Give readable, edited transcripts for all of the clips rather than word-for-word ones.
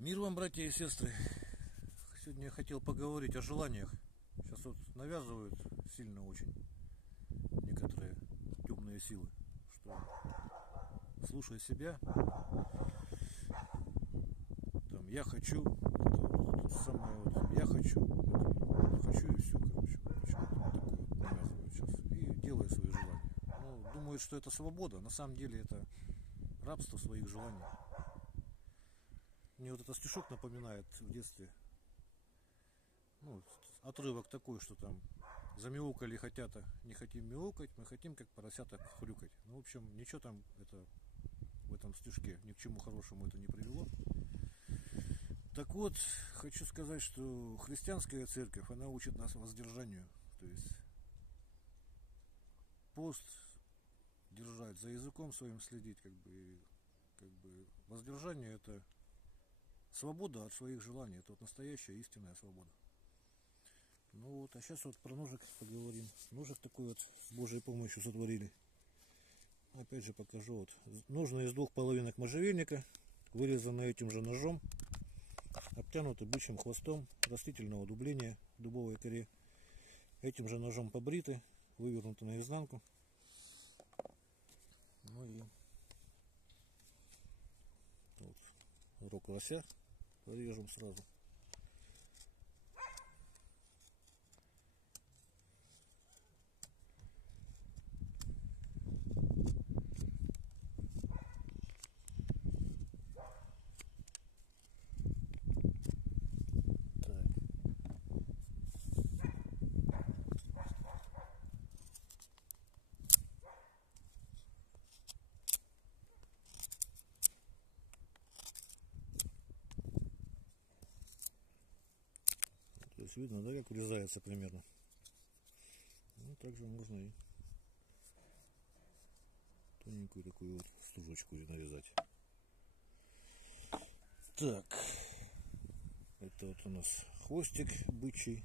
Мир вам, братья и сестры. Сегодня я хотел поговорить о желаниях. Сейчас вот навязывают сильно очень некоторые темные силы, что слушай себя, там я хочу, самое вот, я хочу и все, короче. Почему-то такое вот навязывают сейчас. И делай свои желания. Ну, думают, что это свобода, на самом деле это рабство своих желаний. Мне вот этот стишок напоминает в детстве. Ну, отрывок такой, что там замяукали хотята, не хотим мяукать, мы хотим как поросята хрюкать. Ну, в общем, ничего там это в этом стишке ни к чему хорошему это не привело. Так вот, хочу сказать, что христианская церковь, она учит нас воздержанию. То есть пост держать, за языком своим следить, как бы воздержание это свобода от своих желаний, это вот настоящая истинная свобода. Ну вот, а сейчас вот про ножик поговорим. Ножик такой вот с Божьей помощью сотворили. Опять же покажу. Вот. Ножны из 2 половинок можжевельника, вырезаны этим же ножом, обтянуты бычьим хвостом растительного дубления в дубовой коре. Этим же ножом побриты, вывернуты наизнанку. Ну и вот рог лося порежем сразу. То есть видно, да, как урезается примерно. Ну, также можно и тоненькую такую вот стружечку нарезать. Так, это вот у нас хвостик бычий.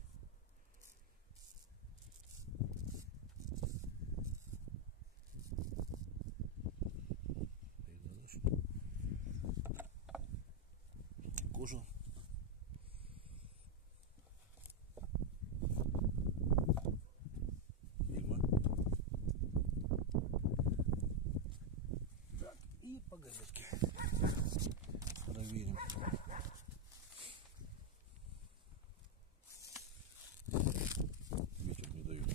Кожа. И по газетке проверим. Ветер не дают.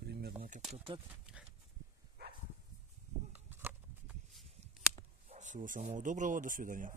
Примерно как-то так. Всего самого доброго, до свидания.